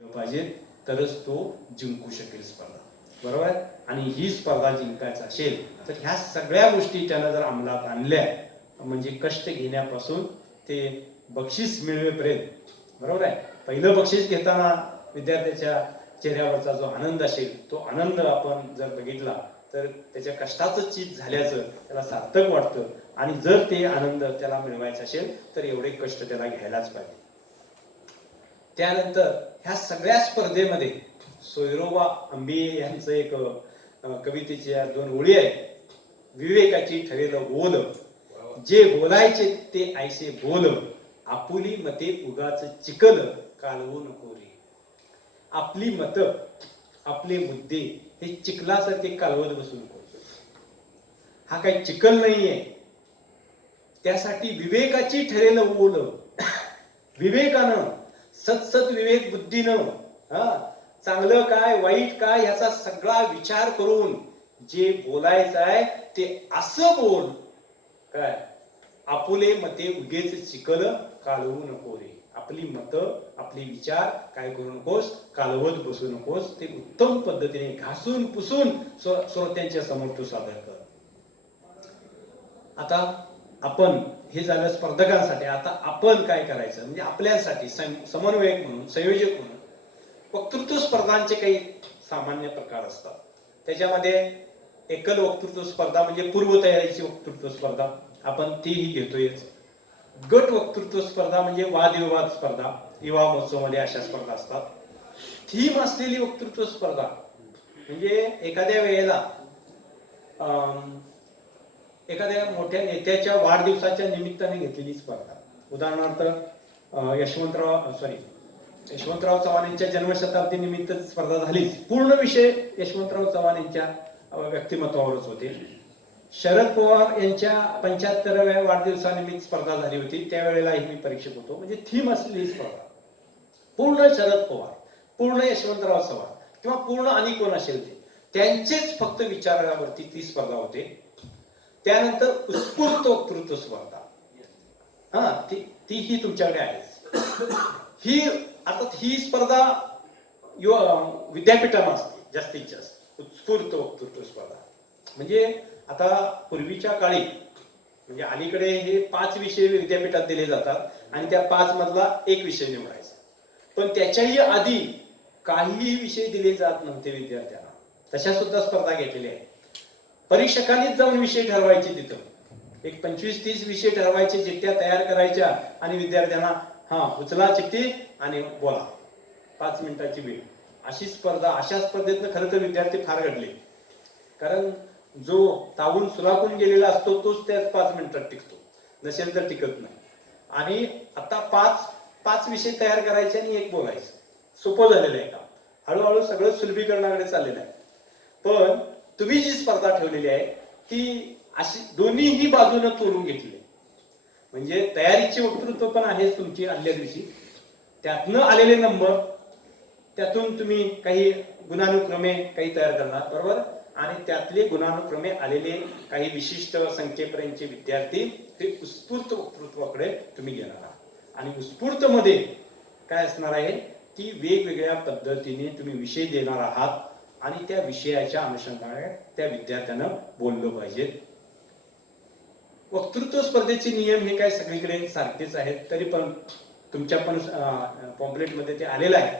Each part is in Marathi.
पाहिजे तरच तो जिंकू शकेल स्पर्धा. बरोबर आहे. आणि ही स्पर्धा जिंकायची असेल तर ह्या सगळ्या गोष्टी त्यानं जर अंमलात आणल्या म्हणजे कष्ट घेण्यापासून ते बक्षीस मिळवेपर्यंत. बरोबर आहे. पहिलं बक्षीस घेताना विद्यार्थ्याच्या चेहऱ्यावरचा जो आनंद असेल तो आनंद आपण जर बघितला तर त्याच्या कष्टाचं चीज झाल्याचं त्याला सार्थक वाटतं. आणि जर ते आनंद त्याला मिळवायचा असेल तर एवढे कष्ट त्याला घ्यायलाच पाहिजे. त्यानंतर ह्या सगळ्या स्पर्धेमध्ये सोयरोबा अंबिये यांचं एक कवितेच्या 2 ओळी आहेत. विवेकाची ठरेल बोल, जे बोलायचे ते ऐसे बोल, आपुली मते उगाच चिकल कालवू नको रे. आपली मत आपले मुद्दे हे चिखलासारखे कालवत बसू नको. हा काही चिखल नाहीये. त्यासाठी विवेकाची ठरेल बोल, विवेकानं सत्सत विवेक बुद्धीनं चांगलं काय वाईट काय याचा सगळा विचार करून जे बोलायचं आहे ते असं बोल काय आपुले मते उगेच चिखल कालवू नको रे. आपली मतं आपले विचार काय करू नकोस, कालवत बसू नकोस. ते उत्तम पद्धतीने घासून पुसून श्रोत्यांच्या समोर तू सादर कर. आता आपण हे झालं स्पर्धकांसाठी. आता आपण काय करायचं म्हणजे आपल्यासाठी समन्वयक म्हणून संयोजक म्हणून वक्तृत्व स्पर्धांचे काही सामान्य प्रकार असतात. त्याच्यामध्ये एकल वक्तृत्व स्पर्धा म्हणजे पूर्वतयारीची वक्तृत्व स्पर्धा आपण तीही घेतोय. गट वक्तृत्व स्पर्धा म्हणजे वादविवाद स्पर्धा, युवा महोत्सवामध्ये अशा स्पर्धा असतात. थीम असलेली वक्तृत्व स्पर्धा म्हणजे एखाद्या वेळेला एखाद्या मोठ्या नेत्याच्या वाढदिवसाच्या निमित्ताने घेतलेली स्पर्धा. उदाहरणार्थ यशवंतराव चव्हाण यांच्या जन्मशताब्दी निमित्त स्पर्धा झालीच. पूर्ण विषय यशवंतराव चव्हाण यांच्या व्यक्तिमत्वावरच होते. शरद पवार यांच्या 75व्या वाढदिवसानिमित्त स्पर्धा झाली होती. त्यावेळेलाही मी परीक्षक होतो. म्हणजे थीम असलेली स्पर्धा. पूर्ण शरद पवार, पूर्ण यशवंतराव चव्हाण किंवा पूर्ण आणि कोण असेल ते त्यांचेच फक्त विचारावरती ती स्पर्धा होते. त्यानंतर उत्स्फूर्त वक्तृत्व स्पर्धा तीही तुमच्याकडे आहे. ही स्पर्धा विद्यापीठांना असते जास्तीत जास्त. उत्स्फूर्त वक्तृत्व स्पर्धा म्हणजे आता पूर्वीच्या काळी म्हणजे अलीकडे हे 5 विषय विद्यापीठात दिले जातात आणि त्या 5 मधला एक विषय निवडायचा. पण त्याच्याही आधी काहीही विषय दिले जात नव्हते विद्यार्थ्यांना. तशा सुद्धा स्पर्धा घेतलेल्या आहेत. परीक्षकांनीच जाऊन विषय ठरवायचे. तिथं एक 25-30 विषय ठरवायचे, चिठ्ठ्या तयार करायच्या आणि विद्यार्थ्यांना उचला चिठ्ठी आणि बोला. 5 मिनिटाची वेळ. अशी स्पर्धा. अशा स्पर्धेतनं खरं तर विद्यार्थी फार घडले. कारण जो तावून सुलाखून गेलेला असतो तोच त्याच 5 मिनिटात टिकतो, नसेल तर टिकत नाही. आणि आता 5 विषय तयार करायचे आणि एक बोलायचं. सोपं झालेलं आहे का. हळूहळू सगळं सुलभीकरणाकडे चाललेलं आहे. पण तुम्ही जी स्पर्धा ठेवलेली आहे ती अशी दोन्हीही बाजूने तोडून घेतली. म्हणजे तयारीचे वक्तृत्व पण आहे तुमची आदल्या दिवशी, त्यातनं आलेले नंबर, त्यातून तुम्ही काही गुणानुक्रमे काही तयार करणार. बरोबर. आणि त्यातले गुणानुक्रमे आलेले काही विशिष्ट संख्येपर्यंतचे विद्यार्थी ते उत्स्फूर्त वक्तृत्वाकडे तुम्ही घेणार आहात. आणि उत्स्फूर्त मध्ये काय असणार आहे की वेगवेगळ्या पद्धतीने तुम्ही विषय देणार आहात आणि त्या विषयाच्या अनुषंगाने त्या विद्यार्थ्यांना बोललं पाहिजे. वक्तृत्व स्पर्धेचे नियम हे काय सगळीकडे सारखेच आहेत. तरी पण तुमच्या पण पॉम्पलेटमध्ये ते आलेलं आहे.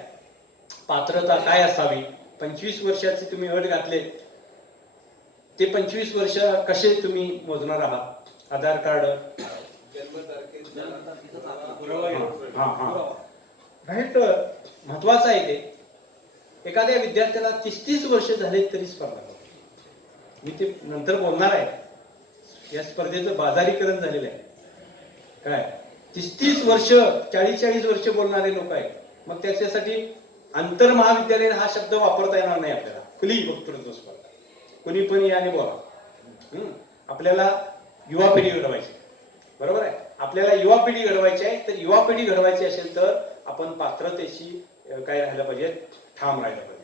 पात्रता काय असावी. 25 वर्षाचे तुम्ही अट घातले. ते 25 वर्ष कसे तुम्ही मोजणार आहात. आधार कार्ड, राईट, महत्वाचं आहे ते. एखाद्या विद्यार्थ्याला 30 वर्ष झाले तरी स्पर्धा होते. मी ते नंतर बोलणार आहे. या स्पर्धेचं बाजारीकरण झालेलं आहे. काय 30 वर्ष 40 वर्ष बोलणारे लोक आहेत. मग त्याच्यासाठी आंतर महाविद्यालय हा शब्द वापरता येणार नाही आपल्याला. खुली वक्तृत्व स्पर्धा. कुणी पण याने बोला. आपल्याला युवा पिढी घडवायची. बरोबर आहे. आपल्याला युवा पिढी घडवायची आहे. तर युवा पिढी घडवायची असेल तर आपण पात्रतेशी काय राहायला पाहिजे, ठाम राहायला पाहिजे.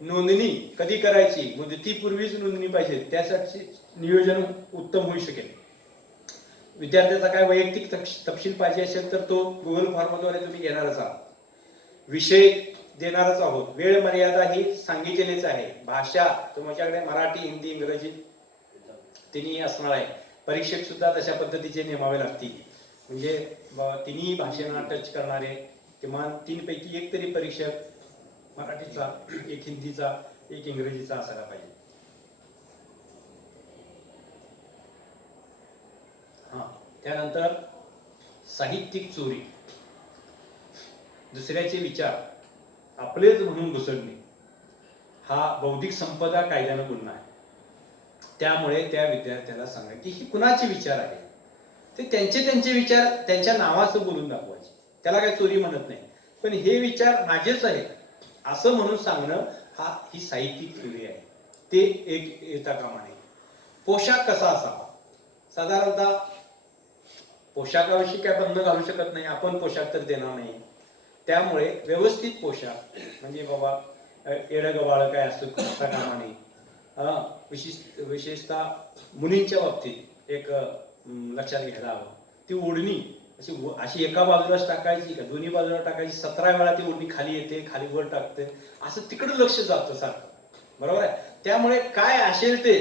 नोंदणी कधी करायची, मुदतीपूर्वीच नोंदणी पाहिजे. त्यासाठी नियोजन उत्तम होऊ शकेल. विद्यार्थ्याचा काय वैयक्तिक तपशील पाहिजे असेल तर तो गुगल फॉर्मद्वारे तुम्ही घेणारच आहात. विषय देणारच आहोत. वेळ मर्यादा ही सांगितलेलीच आहे. भाषा तुमच्याकडे मराठी, हिंदी, इंग्रजी तिन्ही असणार आहे. परीक्षक सुद्धा तशा पद्धतीचे नेमावे लागतील. म्हणजे तिन्ही भाषेना टच करणारे किमान 3 पैकी एक तरी परीक्षक मराठीचा, एक हिंदीचा, एक इंग्रजीचा असायला पाहिजे. त्यानंतर साहित्यिक चोरी, दुसऱ्याचे विचार आपलेच म्हणून घुसडणे हा बौद्धिक संपदा कायद्यानं गुन्हा आहे. त्यामुळे त्या विद्यार्थ्याला सांगा की ही कुणाचे विचार आहे, ते त्यांचे विचार त्यांच्या नावाचं बोलून दाखवायचे. त्याला काही चोरी म्हणत नाही, पण हे विचार माझेच आहेत असं म्हणून सांगणं ही साहित्यिक चोरी आहे. ते एक येता कामा नये. पोशाख कसा असावा, साधारणतः पोशाखाविषयी काय बंधन घालू शकत नाही आपण, पोशाख तर देणार नाही. त्यामुळे व्यवस्थित पोशाख म्हणजे बाबा येडगवाळ काय असं करता कामा नये. विशेषतः मुलींच्या बाबतीत एक लक्षात घ्यायला हवं, ती ओढणी अशी एका बाजूलाच टाकायची का दोन्ही बाजूला टाकायची, 17 वेळा ती ओढणी खाली येते, खाली वर टाकते, असं तिकडे लक्ष जातं सारखं. बरोबर आहे. त्यामुळे काय असेल ते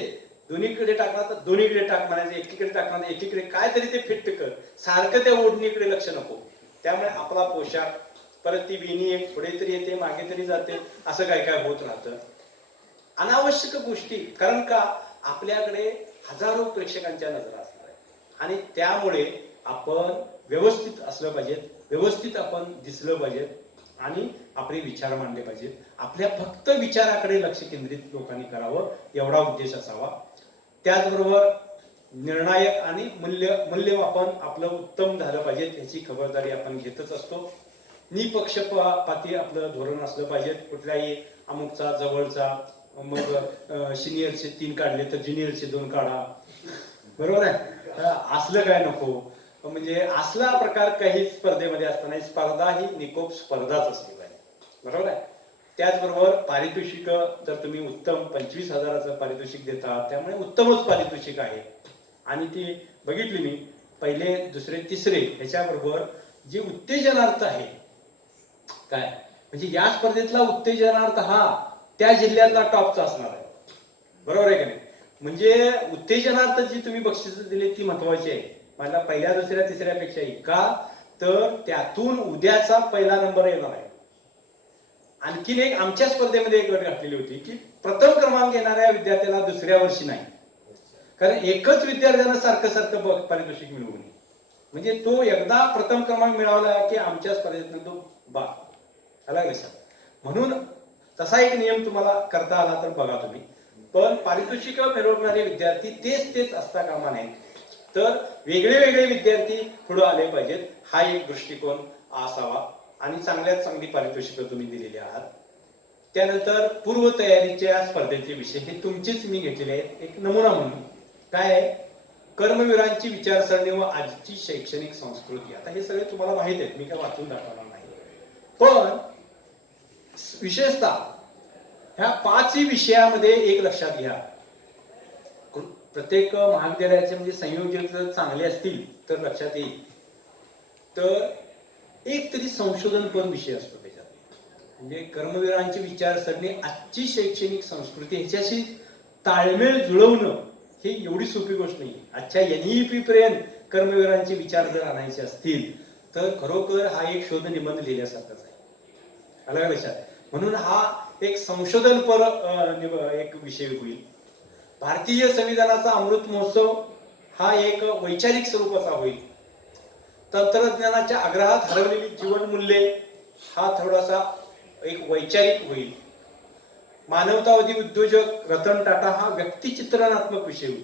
दोन्हीकडे टाकणार तर दोन्हीकडे टाक म्हणायचं, एकीकडे टाकणार एकीकडे, काय तरी ते फिट कर, सारखं त्या ओढणीकडे लक्ष नको. त्यामुळे आपला पोशाख, परत ती वेणी एक पुढे तरी येते मागे तरी जाते, असं काय काय होत राहतं. अनावश्यक गोष्टी, कारण का आपल्याकडे हजारो प्रेक्षकांच्या नजरा असणार आहे आणि त्यामुळे आपण व्यवस्थित असलं पाहिजे, व्यवस्थित आपण दिसलं पाहिजे आणि आपले विचार मांडले पाहिजेत. आपल्या फक्त विचाराकडे लक्ष केंद्रित लोकांनी करावं, एवढा उद्देश असावा. त्याचबरोबर निर्णायक आणि मूल्यमापन आपलं उत्तम झालं पाहिजे, याची खबरदारी आपण घेतच असतो. निपक्षपाती आपलं धोरण असलं पाहिजे. कुठल्याही अमुकचा जवळचा, मग सिनियरचे 3 काढले तर ज्युनियरचे 2 काढा, बरोबर आहे, असलं काय नको. म्हणजे असला प्रकार काही स्पर्धेमध्ये असताना स्पर्धा ही निकोप स्पर्धाच असली पाहिजे, बरोबर आहे. त्याचबरोबर पारितोषिक तर तुम्ही उत्तम 25,000चं पारितोषिक देता, त्यामुळे उत्तमच पारितोषिक आहे. आणि ती बघितली मी, पहिले दुसरे तिसरे ह्याच्याबरोबर जे उत्तेजनार्थ आहे काय, म्हणजे या स्पर्धेतला उत्तेजनार्थ हा त्या जिल्ह्यातला टॉपचा असणार आहे, बरोबर आहे का नाही. म्हणजे उत्तेजनार्थ जी तुम्ही बक्षीस दिली ती महत्वाची आहे, मला पहिल्या दुसऱ्या तिसऱ्यापेक्षाही, का तर त्यातून उद्याचा पहिला नंबर येणार आहे. आणखीन एक आमच्या स्पर्धेमध्ये एक गट घातलेली होती की प्रथम क्रमांक येणाऱ्या विद्यार्थ्याला दुसऱ्या वर्षी नाही, कारण एकच विद्यार्थ्यांना सारखं सारखं पारितोषिक मिळवू नये. म्हणजे तो एकदा प्रथम क्रमांक मिळवला की आमच्या स्पर्धेत तो आला लक्षात. म्हणून तसा एक नियम तुम्हाला करता आला तर बघा तुम्ही. पण पारितोषिक मिळवणारे विद्यार्थी तेच असता कामा नये, तर वेगळे वेगळे विद्यार्थी पुढे आले पाहिजेत, हा एक दृष्टिकोन असावा. आणि चांगल्यात चांगली पारितोषिक तुम्ही दिलेली आहात. त्यानंतर पूर्व तयारीच्या स्पर्धेचे विषय हे तुमचेच मी घेतलेले आहेत एक नमुना म्हणून. काय आहे, कर्मवीरांची विचारसरणी व आजची शैक्षणिक संस्कृती. आता हे सगळे तुम्हाला माहित आहेत, मी काय वाचून दाखवणार नाही. पण विशेषतः ह्या 5 विषयामध्ये एक लक्षात घ्या, प्रत्येक महाविद्यालयाचे म्हणजे संयोजक जर चांगले असतील तर लक्षात येईल, तर एक तरी संशोधनपर विषय असतो त्याच्यात. म्हणजे कर्मवीरांची विचारसरणी, आजची शैक्षणिक संस्कृती ह्याच्याशी ताळमेळ जुळवणं ही एवढी सोपी गोष्ट नाही. आजच्या NEP पर्यंत कर्मवीरांचे विचार जर आणायचे असतील तर खरोखर हा एक शोध निबंध लिहिल्यासारखाच आहे, आलं लक्षात. म्हणून हा एक संशोधनपर एक विषय होईल. भारतीय संविधानाचा अमृत महोत्सव हा एक वैचारिक स्वरूपाचा होईल. तंत्रज्ञानाच्या आग्रहात हरवलेली जीवनमूल्ये हा थोडासा एक वैचारिक होईल. मानवतावादी उद्योजक रतन टाटा हा व्यक्तिचित्रणात्मक विषय होईल.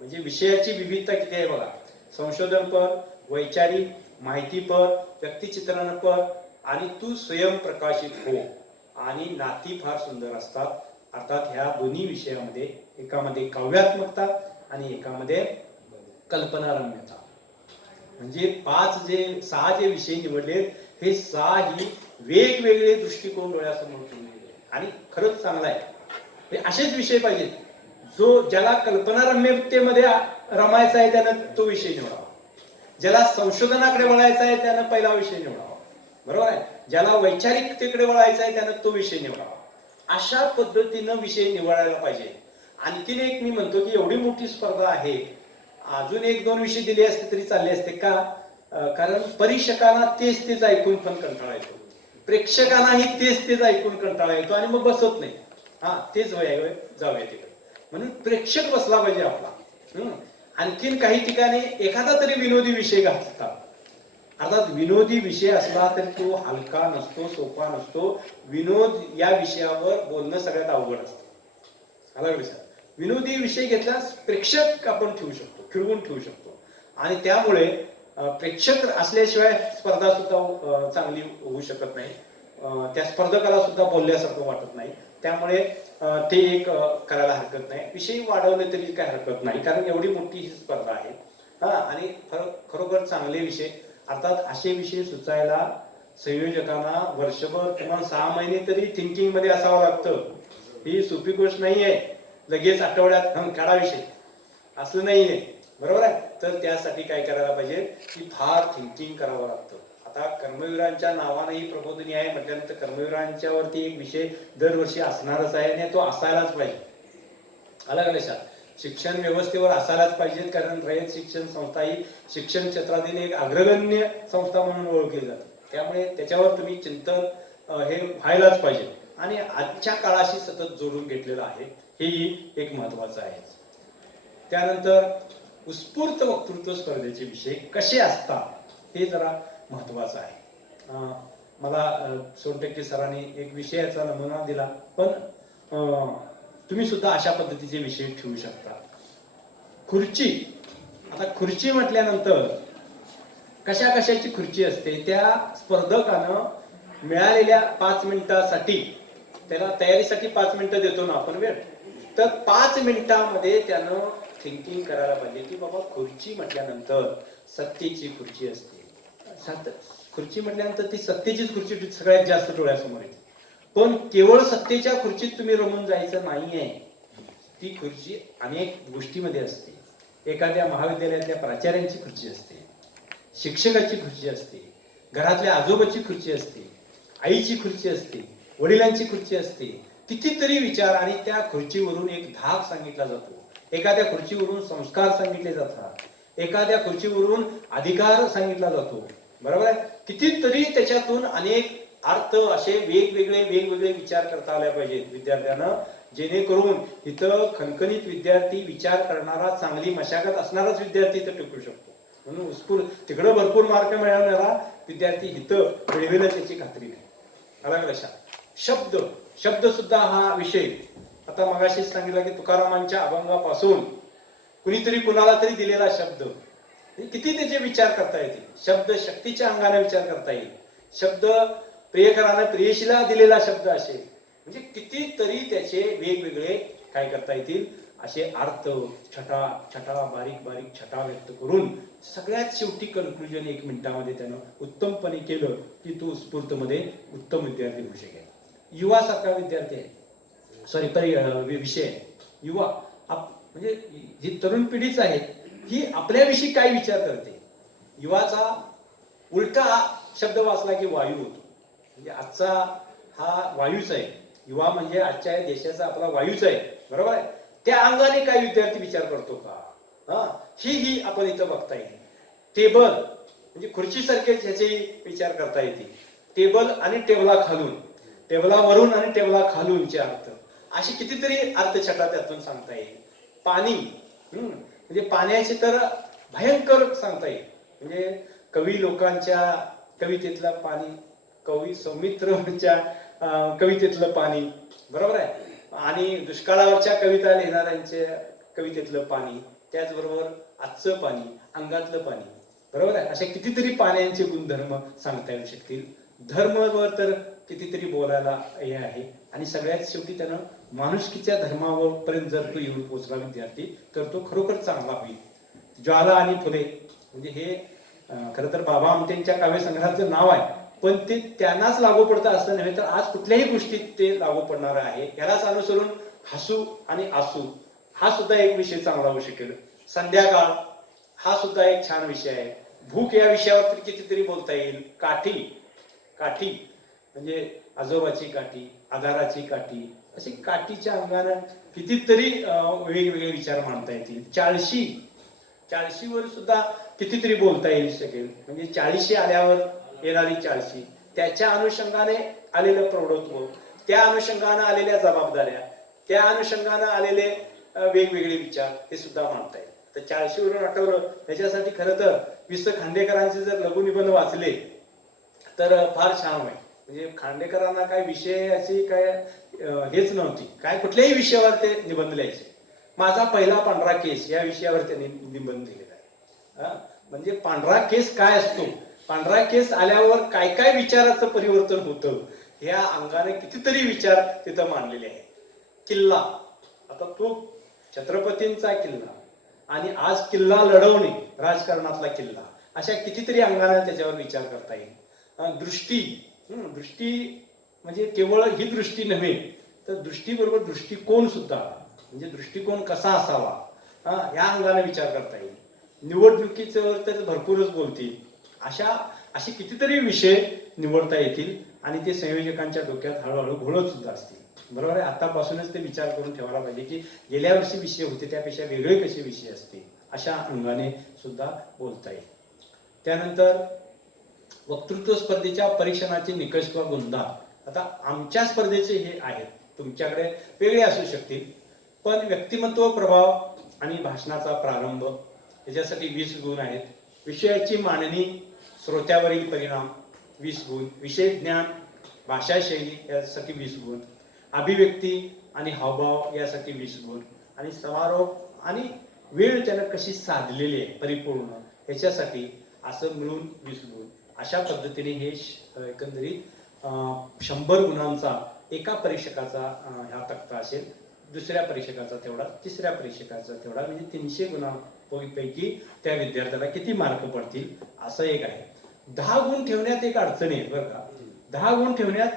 म्हणजे विषयाची विविधता किती आहे बघा, संशोधनपर, वैचारिक, माहितीपर, व्यक्तिचित्रणपर आणि तू स्वयंप्रकाशित हो. आणि नाती फार सुंदर असतात. अर्थात ह्या दोन्ही विषयामध्ये एकामध्ये काव्यात्मकता आणि एकामध्ये कल्पनारम्यता. म्हणजे 6 जे विषय निवडले हे 6 ही वेगवेगळे दृष्टिकोन डोळ्यासमोर ठेवले आणि खरंच चांगला आहे. हे असेच विषय पाहिजेत. ज्याला कल्पनारम्यतेमध्ये रमायचा आहे त्यानं तो विषय निवडावा, ज्याला संशोधनाकडे वळायचा आहे त्यानं पहिला विषय निवडावा, बरोबर आहे. ज्याला वैचारिकतेकडे वळायचा आहे त्यानं तो विषय निवडावा. अशा पद्धतीनं विषय निवडायला पाहिजे. आणखीन एक मी म्हणतो की एवढी मोठी स्पर्धा आहे, अजून एक दोन विषय दिले असते तरी चालले असते का? कारण परीक्षकांना तेच तेच ऐकून पण कंटाळा येतो, प्रेक्षकांनाही तेच तेच ऐकून कंटाळा येतो आणि मग बसत नाही. हा तेच जाऊया तिकडे, म्हणून प्रेक्षक बसला पाहिजे आपला. आणखीन काही ठिकाणी एखादा तरी विनोदी विषय घालतात. अर्थात विनोदी विषय असला तरी तो हलका नसतो, सोपा नसतो. विनोद या विषयावर बोलणं सगळ्यात अवघड असतं. आला विषय विनोदी विषय घेतल्यास प्रेक्षक आपण ठेवू शकतो, खिळवून ठेवू शकतो. आणि त्यामुळे प्रेक्षक असल्याशिवाय स्पर्धा सुद्धा चांगली होऊ शकत नाही. त्या स्पर्धकाला सुद्धा बोलल्यासारखं वाटत नाही. त्यामुळे ते एक करायला हरकत नाही. विषय वाढवले तरी काय हरकत नाही, कारण एवढी मोठी ही स्पर्धा आहे. आणि खरोखर चांगले विषय, अर्थात असे विषय सुचायला संयोजकांना वर्षभर किंवा 6 महिने तरी थिंकिंग मध्ये असावं लागतं. ही सोपी गोष्ट नाहीये लगेच आठवड्यात काढा विषय, असं नाहीये. बरोबर आहे. तर त्यासाठी काय करायला पाहिजे की फार थिंकिंग करावं लागतं. आता कर्मवीरांच्या नावानेही प्रबोधिनी आहे म्हटल्यानंतर कर्मवीरांच्या वरती एक विषय दरवर्षी असणारच आहे आणि तो असायलाच पाहिजे. अलग लक्षात शिक्षण व्यवस्थेवर असायलाच पाहिजे, कारण रयत शिक्षण संस्था ही शिक्षण क्षेत्रातील एक अग्रगण्य संस्था म्हणून ओळखली जाते. त्यामुळे त्याच्यावर तुम्ही चिंतन हे व्हायलाच पाहिजे आणि आजच्या काळाशी सतत जोडून घेतलेलं आहे, हेही एक महत्वाचं आहे. त्यानंतर उत्स्फूर्त वक्तृत्व स्पर्धेचे विषय कसे असतात हे जरा महत्वाचं आहे. मला सोनटक्के सरांनी एक विषयाचा नमुना दिला, पण तुम्ही सुद्धा अशा पद्धतीचे विषय ठेवू शकता. खुर्ची, आता खुर्ची म्हटल्यानंतर कशा कशाची खुर्ची असते, त्या स्पर्धकानं मिळालेल्या 5 मिनिटासाठी, त्याला तयारीसाठी 5 मिनिटं देतो ना आपण वेळ, तर 5 मिनिटांमध्ये त्यानं थिंकिंग करायला पाहिजे की बाबा खुर्ची म्हटल्यानंतर सत्तेची खुर्ची असते. खुर्ची म्हटल्यानंतर ती सत्तेचीच खुर्ची सगळ्यात जास्त डोळ्यासमोर येते. पण केवळ सत्तेच्या खुर्चीत तुम्ही रमून जायचं नाहीये. ती खुर्ची अनेक गोष्टीमध्ये असते. एखाद्या महाविद्यालयातल्या प्राचार्यांची खुर्ची असते, शिक्षकाची खुर्ची असते, घरातल्या आजोबाची खुर्ची असते, आईची खुर्ची असते, वडिलांची खुर्ची असते. कितीतरी विचार आणि त्या खुर्चीवरून एक धाक सांगितला जातो. एखाद्या खुर्चीवरून संस्कार सांगितले जातात, एखाद्या खुर्चीवरून अधिकार सांगितला जातो. बरोबर आहे. कितीतरी त्याच्यातून अनेक अर्थ असे वेगवेगळे विचार करता आले पाहिजेत विद्यार्थ्यांना, जेणेकरून इथं खणखणीत विद्यार्थी, विचार करणारा, चांगली मशागत असणाराच विद्यार्थी इथं टिकू शकतो. म्हणून उत्स्फूर्त तिकडं भरपूर मार्क मिळवणारा विद्यार्थी इथं मिळवेलच याची खात्री नाही. अलग लक्षात शब्द, शब्द सुद्धा हा विषय आता मगाशीच सांगितलं की तुकारामांच्या अभंगापासून कुणीतरी कुणाला तरी दिलेला शब्द, किती त्याचे विचार करता येतील. शब्द शक्तीच्या अंगाने विचार करता येईल. शब्द प्रियकरानं प्रियशीला दिलेला शब्द असेल, म्हणजे कितीतरी त्याचे वेगवेगळे काय करता येतील असे अर्थ, छटा बारीक छटा व्यक्त करून सगळ्यात शेवटी कन्क्लुजन 1 मिनिटामध्ये त्यानं उत्तमपणे केलं की तो स्फूर्तमध्ये उत्तम विद्यार्थी होऊ शकेल. युवा सारखा विद्यार्थी आहे, विषय आहे युवा. म्हणजे जी तरुण पिढीच आहे ही आपल्याविषयी काय विचार करते. युवाचा उलटा शब्द वाचला की वायू होतो. म्हणजे आजचा हा वायूच आहे. युवा म्हणजे आजच्या देशाचा आपला वायूच आहे. बरोबर आहे. त्या अंगाने काय विद्यार्थी विचार करतो का, ही आपण इथं बघता येईल. टेबल म्हणजे खुर्चीसारखे ह्याचे विचार करता येतील. टेबल आणि टेबला खालून, टेबलावरून आणि टेबला खालूनचे अर्थ, अशी कितीतरी अर्थछटा त्यातून सांगता येईल. पाणी, म्हणजे पाण्याचे तर भयंकर सांगता येईल. म्हणजे कवी लोकांच्या कवितेतलं पाणी, कवी सौमित्रच्या कवितेतलं पाणी, बरोबर आहे. आणि दुष्काळावरच्या कविता लिहिणाऱ्यांच्या कवितेतलं पाणी, त्याचबरोबर आजचं पाणी, अंगातलं पाणी, बरोबर आहे. अशा कितीतरी पाण्याचे गुणधर्म सांगता येऊ शकतील. धर्मावर तर कितीतरी बोलायला हे आहे. आणि सगळ्यात शेवटी त्यानं माणुसकीच्या धर्मावर पर्यंत जर तो येऊन पोहोचला विद्यार्थी, तर तो खरोखर चांगला होईल. ज्वाला आणि फुले म्हणजे हे खरं तर बाबा आमटेंच्या काव्यसंग्रहाचं नाव आहे, पण ते त्यांनाच लागू पडतं असं नव्हे, तर आज कुठल्याही गोष्टीत ते लागू पडणार आहे. यालाच अनुसरून हसू आणि आसू हा सुद्धा एक विषय चांगला होऊ शकेल. संध्याकाळ हा सुद्धा एक छान विषय आहे. भूक या विषयावर कितीतरी बोलता येईल. काठी म्हणजे आजोबाची काठी, आधाराची काठी, अशी काठीच्या अंगानं कितीतरी वेगवेगळे विचार मांडता येतील. 40वर सुद्धा कितीतरी बोलता येईल शकेल. म्हणजे 40 आल्यावर येणारी 40, त्याच्या अनुषंगाने आलेलं प्रौढत्व, त्या अनुषंगाने आलेल्या जबाबदाऱ्या, त्या अनुषंगाने आलेले वेगवेगळे विचार हे सुद्धा मांडता येईल. तर 40वरून आठवलं त्याच्यासाठी खरं तर वि स खांडेकरांचे जर लघुनिबंध वाचले तर फार छान होईल. म्हणजे खांडेकरांना काय विषयाची काय हेच नव्हती, काय कुठल्याही विषयावर ते निबंध लिहायचे. माझा पहिला पांढरा केस या विषयावर त्यांनी निबंध लिहिलेला आहे. म्हणजे पांढरा केस काय असतो, पांढरा केस आल्यावर काय काय विचाराचं परिवर्तन होतं, या अंगाने कितीतरी विचार तिथं मांडलेले आहेत. किल्ला, आता तो छत्रपतींचा किल्ला आणि आज किल्ला लढवणे, राजकारणातला किल्ला, अशा कितीतरी अंगाने त्याच्यावर विचार करता येईल. दृष्टी म्हणजे केवळ ही दृष्टी नव्हे तर दृष्टीबरोबर दृष्टिकोन सुद्धा, म्हणजे दृष्टिकोन कसा असावा या अंगाने विचार करता येईल. निवडणुकीचं तर भरपूरच बोलतील. असे कितीतरी विषय निवडता येतील आणि ते संयोजकांच्या डोक्यात हळूहळू घोळत सुद्धा असतील. बरोबर आहे. आतापासूनच ते विचार करून ठेवायला पाहिजे की गेल्या वर्षी विषय होते त्यापेक्षा वेगळे कसे विषय असतील, अशा अंगाने सुद्धा बोलता येईल. त्यानंतर वक्तृत्व स्पर्धेच्या परीक्षणाचे निकष किंवा गुणधार. आता आमच्या स्पर्धेचे हे आहेत, तुमच्याकडे वेगळे असू शकतील, पण व्यक्तिमत्व, प्रभाव आणि भाषणाचा प्रारंभ याच्यासाठी 20 गुण आहेत. विषयाची मांडणी, श्रोत्यावरील परिणाम 20 गुण. विषय ज्ञान, भाषा शैली यासाठी 20 गुण. अभिव्यक्ती आणि हावभाव यासाठी 20 गुण. आणि समारोप आणि वेळ त्यानं कशी साधलेली आहे परिपूर्ण याच्यासाठी असं मिळून 20 गुण. अशा पद्धतीने हे एकंदरीत 100 गुणांचा एका परीक्षकाचा हा तक्ता असेल. दुसऱ्या परीक्षकाचा तेवढा, तिसऱ्या परीक्षकाचा तेवढा, म्हणजे 300 गुणांपैकी त्या विद्यार्थ्याला किती मार्क पडतील असं एक आहे. 10 गुण ठेवण्यात एक अडचण आहे बरं का. 10 गुण ठेवण्यात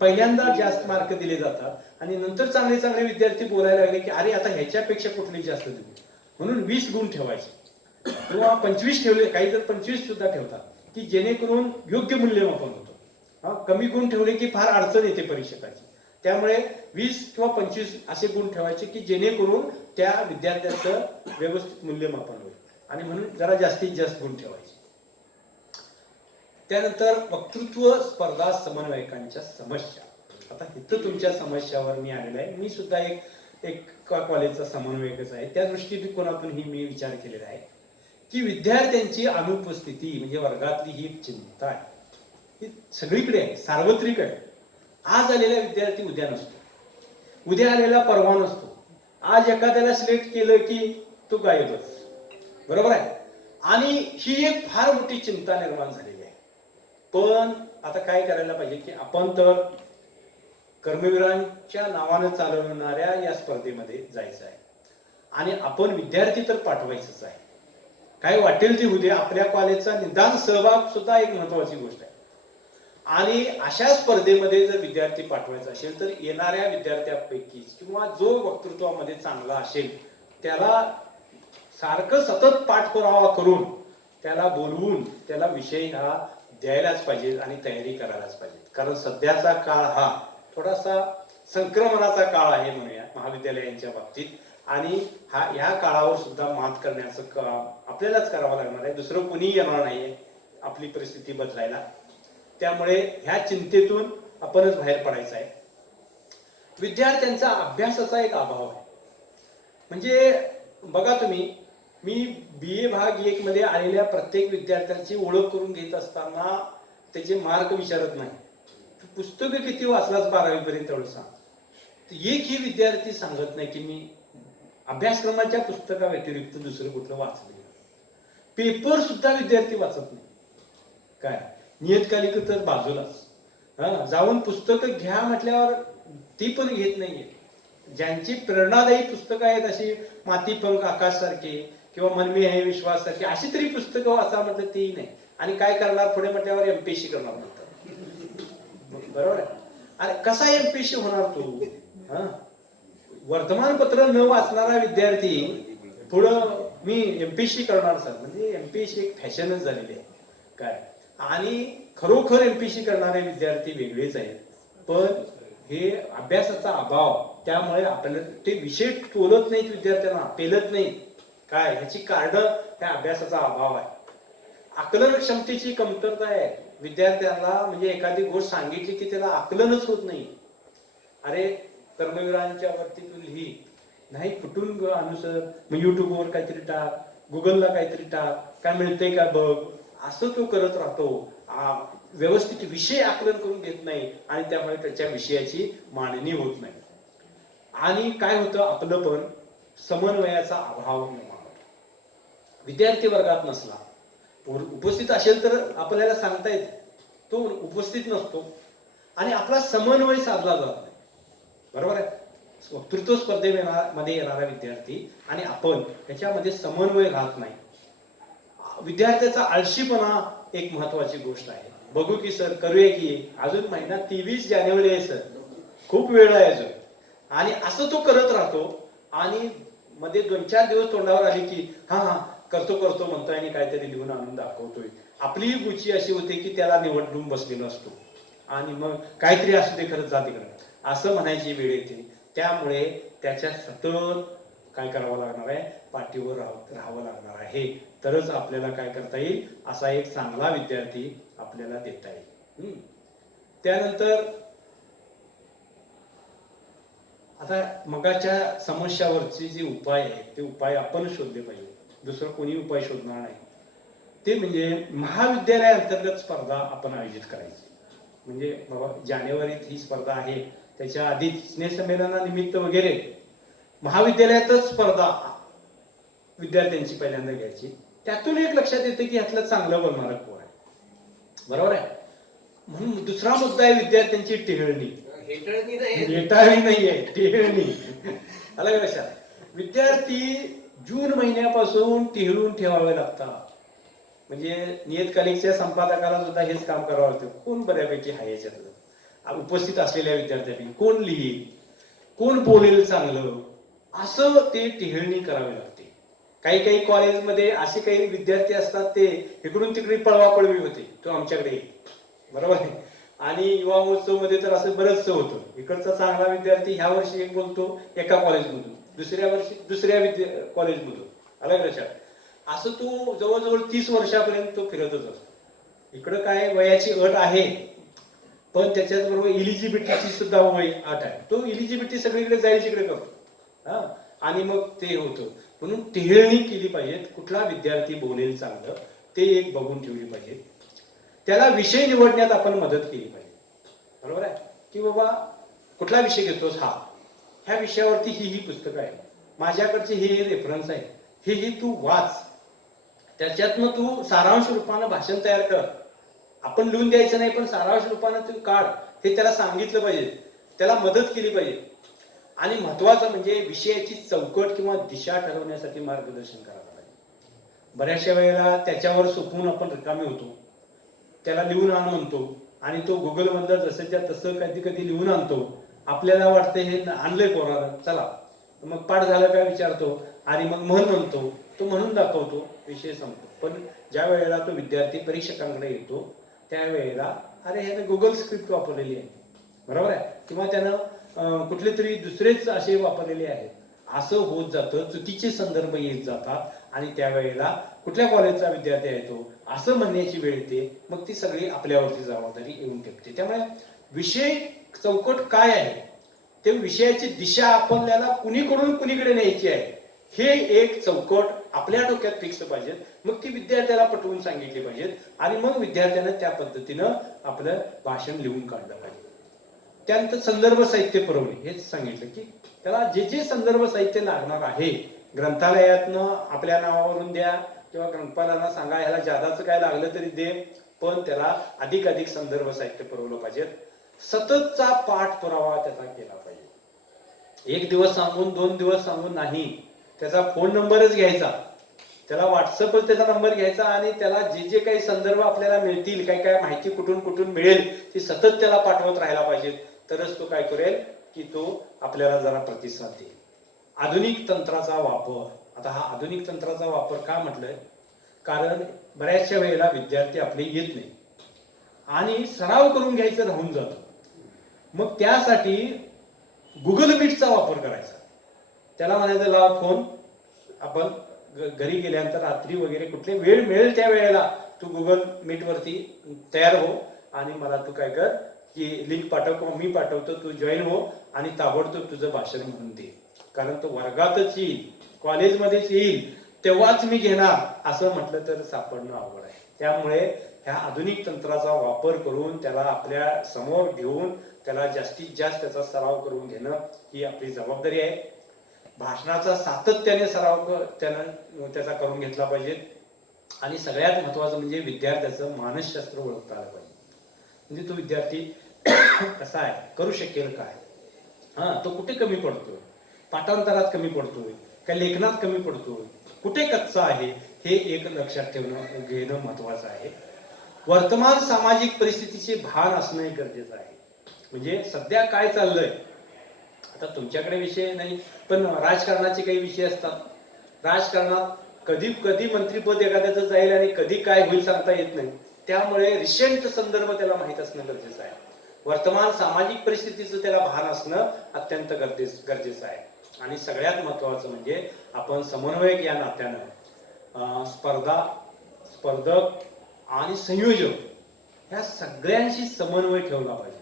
पहिल्यांदा जास्त मार्क दिले जातात आणि नंतर चांगले चांगले विद्यार्थी बोलायला लागले की अरे आता ह्याच्यापेक्षा कुठली जास्त दिली, म्हणून 20 गुण ठेवायचे किंवा 25 ठेवले, काही जर 25 सुद्धा ठेवतात की जेणेकरून योग्य मूल्यमापन होतं. कमी गुण ठेवले की फार अडचण येते परीक्षकाची. त्यामुळे 20 किंवा 25 असे गुण ठेवायचे की जेणेकरून त्या विद्यार्थ्याचं व्यवस्थित मूल्यमापन होईल आणि म्हणून जरा जास्तीत जास्त गुण ठेवायचे. त्यानंतर वक्तृत्व स्पर्धा समन्वयकांच्या समस्या. आता इथं तुमच्या समस्यावर मी आलेला आहे. मी सुद्धा एक कॉलेजचा समन्वयकच आहे. त्या दृष्टिकोनातून मी विचार केलेला आहे की विद्यार्थ्यांची अनुपस्थिती म्हणजे वर्गातली ही चिंता आहे, ही सगळीकडे आहे, सार्वत्रिक आहे. आज आलेला विद्यार्थी उद्या नसतो, उद्या आलेला परवा नसतो. आज एखाद्याला सिलेक्ट केलं की तो गायबच. बरोबर आहे. आणि ही एक फार मोठी चिंता निर्माण झालेली आहे. पण आता काय करायला पाहिजे की आपण तर कर्मवीरांच्या नावानं चालवणाऱ्या या स्पर्धेमध्ये जायचं आहे आणि आपण विद्यार्थी तर पाठवायचंच आहे. काय वाटेल ते उद्या आपल्या कॉलेजचा निदान सहभाग सुद्धा एक महत्वाची गोष्ट आहे. आणि अशा स्पर्धेमध्ये जर विद्यार्थी पाठवायचा असेल तर येणाऱ्या विद्यार्थ्यांपैकी किंवा जो वक्तृत्वामध्ये चांगला असेल त्याला सारखं सतत पाठपुरावा करून त्याला बोलवून त्याला विषय हा द्यायलाच पाहिजे आणि तयारी करायलाच पाहिजे. कारण सध्याचा काळ हा थोडासा संक्रमणाचा काळ आहे म्हणूया महाविद्यालयांच्या बाबतीत आणि ह्या काळावर सुद्धा मात करण्याचं काम आपल्यालाच करावं लागणार आहे. दुसरं कोणी येणार नाहीये आपली परिस्थिती बदलायला. त्यामुळे ह्या चिंतेतून आपणच बाहेर पडायचं आहे. विद्यार्थ्यांचा अभ्यासाचा एक अभाव आहे. म्हणजे बघा तुम्ही, मी BA भाग 1 मध्ये आलेल्या प्रत्येक विद्यार्थ्यांची ओळख करून घेत असताना त्याचे मार्क विचारत नाही. पुस्तकं किती वाचलाच 12वी पर्यंत एवढं सांग. एकही विद्यार्थी सांगत नाही की मी अभ्यासक्रमाच्या पुस्तका व्यतिरिक्त दुसरं कुठलं वाचलं. पेपर सुद्धा विद्यार्थी वाचत नाही. काय नियतकालिक तर बाजूलाच, जाऊन पुस्तकं घ्या म्हटल्यावर ती पण घेत नाहीये. ज्यांची प्रेरणादायी पुस्तकं आहेत अशी मातीपंख आकाश सारखे किंवा मनमी आहे विश्वास सारखे अशी तरी पुस्तकं वाचा म्हटलं तेही नाही. आणि काय करणार पुढे म्हटल्यावर MPSC करणार म्हणतात. बरोबर आहे. अरे कसा MPSC होणार तू? वर्तमानपत्र न वाचणारा विद्यार्थी पुढं मी MPSC करणार सर म्हणजे MPSC एक फॅशनच झालेली आहे काय. आणि खरोखर एमपीसी करणारे विद्यार्थी वेगळेच आहेत, पण हे अभ्यासाचा अभाव, त्यामुळे आपल्याला ते विषय टोलत नाहीत, विद्यार्थ्यांना पेलत नाही. काय ह्याची कारण त्या अभ्यासाचा अभाव आहे, आकलन क्षमतेची कमतरता आहे विद्यार्थ्यांना. म्हणजे एखादी गोष्ट सांगितली की त्याला आकलनच होत नाही. अरे कर्मवीरांच्या वरती तू लिही, नाही कुठून अनुसर, मग युट्यूबवर काहीतरी टाक, गुगलला काहीतरी टाक, काय मिळतंय का बघ, असं तो करत राहतो. व्यवस्थित विषय आकलन करून घेत नाही आणि त्यामुळे त्याच्या विषयाची मांडणी होत नाही. आणि काय होतं, आपलं पण समन्वयाचा अभाव निर्माण होतो. विद्यार्थी वर्गात नसला, उपस्थित असेल तर आपल्याला सांगता येत, तो उपस्थित नसतो आणि आपला समन्वय साधला जात नाही. बरोबर आहे. वक्तृत्व स्पर्धेमध्ये येणारा विद्यार्थी आणि आपण त्याच्यामध्ये समन्वय राहत नाही. विद्यार्थ्याचा आळशीपणा एक महत्वाची गोष्ट आहे. बघू की सर, करूया की, अजून महिना 23 जानेवारी आहे सर, खूप वेळ आहे अजून, आणि असं तो करत राहतो. आणि मध्ये 2-4 दिवस तोंडावर आली की हा हा करतो करतो म्हणतोय आणि काहीतरी लिहून आणून दाखवतोय. आपली गुची अशी होते की त्याला निवडून बसलेलो असतो आणि मग काहीतरी असू दे खरंच जा तिकडे असं म्हणायची वेळ येते. त्यामुळे त्याच्या सतत काय करावं लागणार आहे, पाठीवर राहावं लागणार आहे, तरच आपल्याला काय करता येईल, असा एक चांगला विद्यार्थी आपल्याला देता येईल. त्यानंतर आता मगाच्या समस्यावरचे जे उपाय आहेत ते उपाय आपण शोधले पाहिजे, दुसरं कोणी उपाय शोधणार नाही. ते म्हणजे महाविद्यालय अंतर्गत स्पर्धा आपण आयोजित करायची. म्हणजे बाबा जानेवारीत ही स्पर्धा आहे, त्याच्या आधी स्नेहसंमेलनानिमित्त वगैरे महाविद्यालयातच स्पर्धा विद्यार्थ्यांची पहिल्यांदा घ्यायची. त्यातून एक लक्षात येतं की ह्यातलं चांगलं बोलणारं कोण आहे. बरोबर आहे. म्हणून दुसरा मुद्दा आहे विद्यार्थ्यांची टेहळणी. हेटाळणी नाहीये, टेहळणी. आलं का लक्षात? विद्यार्थी जून महिन्यापासून टेहळून ठेवावे लागतात. म्हणजे नियतकालिकच्या संपादकाला सुद्धा हेच काम करावं लागतं. कोण बऱ्यापैकी आहे याच्यातलं, उपस्थित असलेल्या विद्यार्थ्यांनी कोण लिहिल, कोण बोलेल चांगलं, असं ते टेहळणी करावी लागते. काही काही कॉलेजमध्ये असे काही विद्यार्थी असतात, ते इकडून तिकडे पळवापळवी होते, तो आमच्याकडे, बरोबर आहे. आणि युवा महोत्सव मध्ये तर असं बरंचसं होतं. इकडचा चांगला विद्यार्थी ह्या वर्षी एक बोलतो एका कॉलेजमधून, दुसऱ्या वर्षी दुसऱ्या कॉलेजमधून, अलग लक्षात. असं तो जवळजवळ 30 वर्षापर्यंत तो फिरतच असतो. इकडं काय वयाची अट आहे, पण त्याच्याच बरोबर इलिजिबिलिटीची सुद्धा वय अट आहे. तो इलिजिबिलिटी सगळीकडे जाईल तिकडे करतो, आणि मग ते होतं. म्हणून टेहळणी केली पाहिजे. कुठला विद्यार्थी बोलेल चांगलं ते एक बघून ठेवली पाहिजे. त्याला विषय निवडण्यात आपण मदत केली पाहिजे. बरोबर आहे की बाबा कुठला विषय घेतोस, हा ह्या विषयावरती ही पुस्तकं आहे, माझ्याकडचे हे रेफरन्स आहे, हे तू वाच, त्याच्यातनं तू सारांश रूपानं भाषण तयार कर. आपण लिहून द्यायचं नाही, पण सारांश रूपानं तू काढ, हे त्याला सांगितलं पाहिजे, त्याला मदत केली पाहिजे. आणि महत्वाचं म्हणजे विषयाची चौकट किंवा दिशा ठरवण्यासाठी मार्गदर्शन करायला पाहिजे. बऱ्याचशा वेळेला त्याच्यावर सोपून आपण रिकामी होतो, त्याला लिहून आण म्हणतो आणि तो गुगल मधलं जसंच्या तसं कधी कधी लिहून आणतो. आपल्याला वाटतं हे आणलंय पोरानं, चला मग पाठ झालं काय विचारतो आणि मग म्हण म्हणतो, तो म्हणून दाखवतो, विषय संपतो. पण ज्या वेळेला तो विद्यार्थी परीक्षकांकडे येतो त्यावेळेला अरे ह्याने गुगल स्क्रिप्ट वापरलेली आहे, बरोबर आहे, किंवा त्यानं कुठले तरी दुसरेच असे वापरलेले आहेत, असं होत जातं. चुकीचे संदर्भ येत जातात आणि त्यावेळेला कुठल्या कॉलेजचा विद्यार्थी आहे तो असं म्हणण्याची वेळ येते. मग ती सगळी आपल्यावरती जबाबदारी येऊन ठेवते. त्यामुळे विषय चौकट काय आहे, ते विषयाची दिशा आपल्याला कुणीकडून कुणीकडे न्यायची आहे, हे एक चौकट आपल्या डोक्यात फिक्स पाहिजेत. मग ती विद्यार्थ्याला पटवून सांगितली पाहिजेत आणि मग विद्यार्थ्यानं त्या पद्धतीनं आपलं भाषण लिहून काढलं पाहिजे. त्यानंतर संदर्भ साहित्य पुरवणे, हेच सांगितलं की त्याला जे जे संदर्भ साहित्य लागणार आहे ग्रंथालयातनं आपल्या नावावरून द्या किंवा ग्रंथपालांना सांगा ह्याला जादाचं काय लागलं तरी दे, पण त्याला अधिक संदर्भ साहित्य पुरवलं पाहिजे. सततचा पाठपुरावा त्याचा केला पाहिजे. एक दिवस सांगून 2 दिवस सांगून नाही, त्याचा फोन नंबरच घ्यायचा, त्याला व्हॉट्सअपच त्याचा नंबर घ्यायचा आणि त्याला जे जे काही संदर्भ आपल्याला मिळतील, काय काय माहिती कुठून कुठून मिळेल ती सतत त्याला पाठवत राहायला पाहिजे. तरच तो काय करेल की तो आपल्याला जरा प्रतिसाद देईल. आधुनिक तंत्राचा वापर. आता हा आधुनिक तंत्राचा वापर का म्हटलंय, कारण बऱ्याचशा वेळेला विद्यार्थी आपले येत नाही, आणि सराव करून घ्यायचं राहून जातं. मग त्यासाठी गुगल मीटचा वापर करायचा. त्याला म्हणायचं लाव फोन, आपण घरी गेल्यानंतर रात्री वगैरे कुठले वेळ मिळेल त्या वेळेला तू गुगल मीट वरती तयार हो आणि मला तू काय कर की लिंक पाठव किंवा मी पाठवतो, तू जॉईन हो आणि ताबडतोब तुझं भाषण म्हणून दे. कारण तो वर्गातच येईल, कॉलेजमध्येच येईल, तेव्हाच मी घेणार असं म्हटलं तर सापडणं अवघड आहे. त्यामुळे ह्या आधुनिक तंत्राचा वापर करून त्याला आपल्या समोर घेऊन त्याला जास्तीत जास्त त्याचा सराव करून घेणं ही आपली जबाबदारी आहे. भाषणाचा सातत्याने सराव त्याचा करून घेतला पाहिजे. आणि सगळ्यात महत्वाचं म्हणजे विद्यार्थ्याचं मानसशास्त्र ओळखता आलं पाहिजे. म्हणजे तो विद्यार्थी कसा आहे, करू शकेल काय, तो कुठे कमी पडतोय, पाठांतरात कमी पडतोय काय, लेखनात कमी पडतोय, कुठे कच्चा आहे, हे एक लक्षात घेणं महत्वाचं आहे. वर्तमान सामाजिक परिस्थितीचे भान असणं गरजेचं आहे. म्हणजे सध्या काय चाललंय, आता तुमच्याकडे विषय नाही पण राजकारणाचे काही विषय असतात. राजकारणात कधी कधी मंत्रीपद एखाद्याचं जाईल आणि कधी काय होईल सांगता येत नाही. त्यामुळे रिसेंट संदर्भ त्याला माहित असणं गरजेचं आहे. वर्तमान सामाजिक परिस्थितीचं त्याला भान असणं अत्यंत गरजेचं आहे. आणि सगळ्यात महत्वाचं म्हणजे आपण समन्वयक या नात्यानं स्पर्धक आणि संयोजक ह्या सगळ्यांशी समन्वय ठेवला पाहिजे.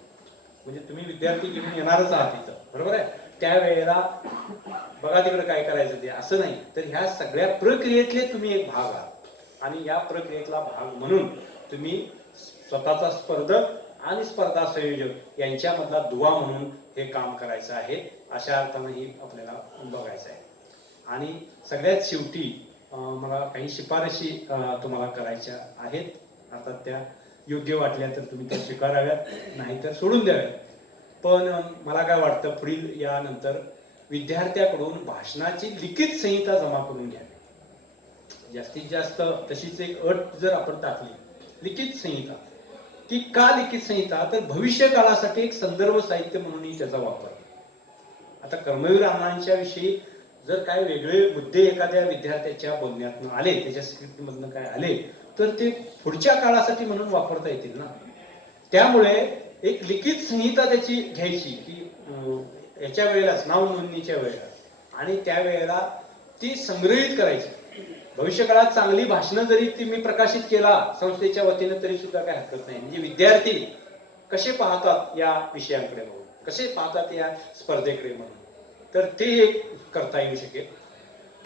म्हणजे तुम्ही विद्यार्थी घेऊन येणारच आहात इथं, बरोबर आहे, त्यावेळेला बघा तिकडे काय करायचं ते असं नाही, तर ह्या सगळ्या प्रक्रियेतले तुम्ही एक भाग आहात आणि या प्रक्रियेतला भाग म्हणून तुम्ही स्वतःचा स्पर्धक आणि स्पर्धा संयोजक यांच्यामधला दुवा म्हणून हे काम करायचं आहे. अशा अर्थानंही आपल्याला बघायचं आहे. आणि सगळ्यात शेवटी मला काही शिफारशी तुम्हाला करायच्या आहेत. अर्थात त्या योग्य वाटल्या तर तुम्ही त्या स्वीकाराव्यात, नाहीतर सोडून द्याव्यात. पण मला काय वाटतं, पुढील यानंतर विद्यार्थ्याकडून भाषणाची लिखित संहिता जमा करून घ्यावी. जास्तीत जास्त तशीच एक अट जर आपण टाकली, लिखित संहिता, की का लिखित संहिता, तर भविष्य काळासाठी एक संदर्भ साहित्य म्हणूनही त्याचा वापर. आता कर्मवीर अण्णांच्या विषयी जर काय वेगळे मुद्दे एखाद्या विद्यार्थ्याच्या बोलण्यातून आले, त्याच्या स्क्रिप्ट मधनं काय आले, तर ते पुढच्या काळासाठी म्हणून वापरता येतील ना. त्यामुळे एक लिखित संहिता त्याची घ्यायची की याच्या वेळेलाच नाव नोंदणीच्या वेळेला आणि त्यावेळेला ती संग्रहित करायची. भविष्यकाळात चांगली भाषणं जरी ती मी प्रकाशित केला संस्थेच्या वतीने तरी सुद्धा काही हरकत नाही. म्हणजे विद्यार्थी कसे पाहतात या विषयांकडे म्हणून, कसे पाहतात या स्पर्धेकडे म्हणून, तर ते एक करता येऊ शकेल.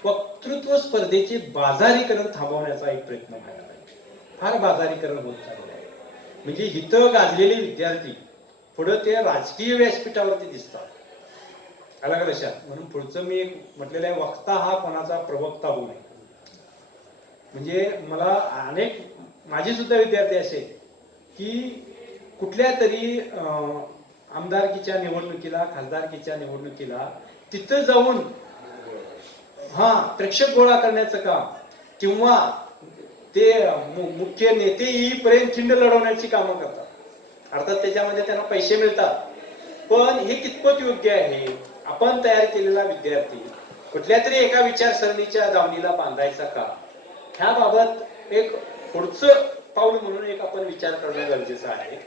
वक्तृत्व स्पर्धेचे बाजारीकरण थांबवण्याचा एक प्रयत्न व्हायला पाहिजे. फार बाजारीकरण होत चालले आहे. म्हणजे हिथं गाजलेले विद्यार्थी पुढे ते राजकीय व्यासपीठावरती दिसतात अलग लक्षात. म्हणून पुढचं मी एक म्हटलेलं आहे, वक्ता हा कोणाचा प्रवक्ता होऊ नये. म्हणजे मला अनेक माझे सुद्धा विद्यार्थी असे की कुठल्या तरी आमदारकीच्या निवडणुकीला, खासदारकीच्या निवडणुकीला तिथं जाऊन प्रेक्षक गोळा करण्याचं काम किंवा ते मुख्य नेते येईपर्यंत खिंड लढवण्याची कामं करतात. अर्थात त्याच्यामध्ये त्यांना पैसे मिळतात, पण हे कितपत योग्य आहे. आपण तयार केलेला विद्यार्थी कुठल्या तरी एका विचारसरणीच्या दावणीला बांधायचा का, ह्याबाबत एक पुढचं पाऊल म्हणून एक आपण विचार करणं गरजेचं आहे.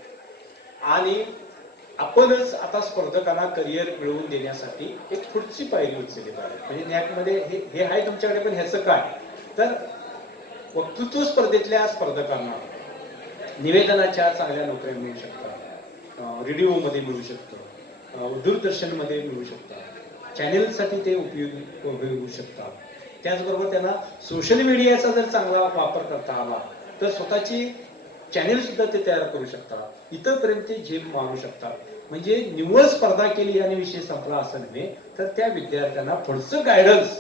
आणि आपणच आता स्पर्धकांना करिअर मिळवून देण्यासाठी एक पुढची पायरी उचलली पाहिजे. म्हणजे नॅकमध्ये हे आहे तुमच्याकडे, पण ह्याचं काय, तर वक्तृत्व स्पर्धेतल्या स्पर्धकांना निवेदनाच्या चांगल्या नोकऱ्या मिळू शकतात, रेडिओ मध्ये मिळू शकतं, दूरदर्शन मध्ये मिळू शकतात, चॅनेलसाठी ते उपयोगी होऊ शकतात. त्याचबरोबर त्यांना सोशल मीडियाचा जर चांगला वापर करता आला तर स्वतःची चॅनेल सुद्धा ते तयार करू शकतात, इथपर्यंत ते झेप मारू शकतात. म्हणजे निव्वळ स्पर्धा केली आणि विषय संपला असं नव्हे, तर त्या विद्यार्थ्यांना पुढचं गायडन्स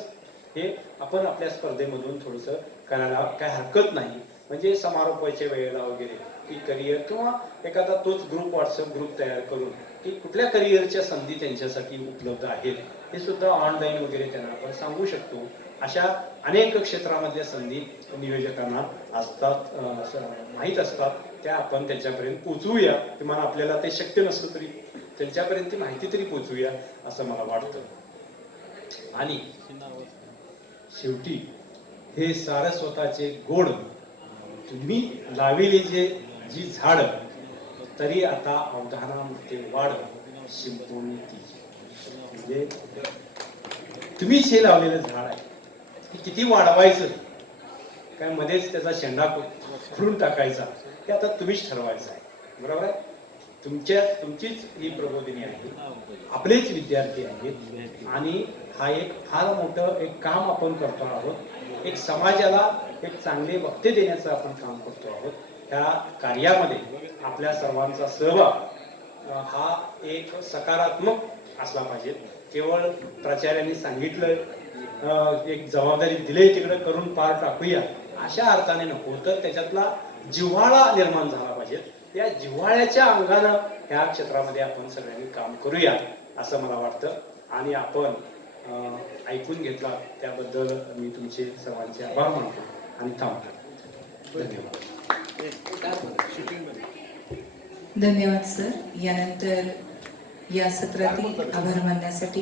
हे आपण आपल्या स्पर्धेमधून थोडंसं करायला काय हरकत नाही. म्हणजे समारोपाच्या वेळेला वगैरे की करिअर किंवा एखादा तोच ग्रुप, व्हॉट्सअप ग्रुप तयार करून की कुठल्या करिअरच्या संधी त्यांच्यासाठी उपलब्ध आहेत हे सुद्धा ऑनलाईन वगैरे त्यांना आपण सांगू शकतो. अशा अनेक क्षेत्रामधल्या संधी नियोजकांना असतात, माहीत असतात, त्या आपण त्यांच्यापर्यंत पोहोचवूया. किंवा आपल्याला ते शक्य नसलं तरी त्यांच्यापर्यंत ती माहिती तरी पोहोचवूया असं मला वाटतं. आणि शेवटी हे सारस्वताचे गोड तुम्ही लाविले जी झाड तरी आता अवधानामध्ये वाढ शिंपून तिची. म्हणजे तुम्हीच हे लावलेलं झाड आहे, हे किती वाढवायचं, काय मध्येच त्याचा शेंडा खुडून टाकायचा, हे आता तुम्हीच ठरवायचं आहे. बरोबर आहे? तुमचीच ही प्रबोधिनी आहे, आपलेच विद्यार्थी आहेत आणि हा एक फार मोठं एक काम आपण करतो आहोत. एक समाजाला एक चांगले वक्ते देण्याचं आपण काम करतो आहोत. ह्या कार्यामध्ये आपल्या सर्वांचा सहभाग हा एक सकारात्मक असला पाहिजे. केवळ प्राचार्यांनी सांगितलं, एक जबाबदारी दिली तिकडे करून पार टाकूया अशा अर्थाने नको, तर त्याच्यातला जिव्हाळा निर्माण झाला पाहिजे. या जिव्हाळ्याच्या अंगानं ह्या क्षेत्रामध्ये आपण सगळ्यांनी काम करूया असं मला वाटतं. आणि आपण ऐकून घेतला त्याबद्दल मी तुमचे सर्वांचे आभार मानतो आणि थांबतो. धन्यवाद सर. यानंतर या सत्रातील आभार मानण्यासाठी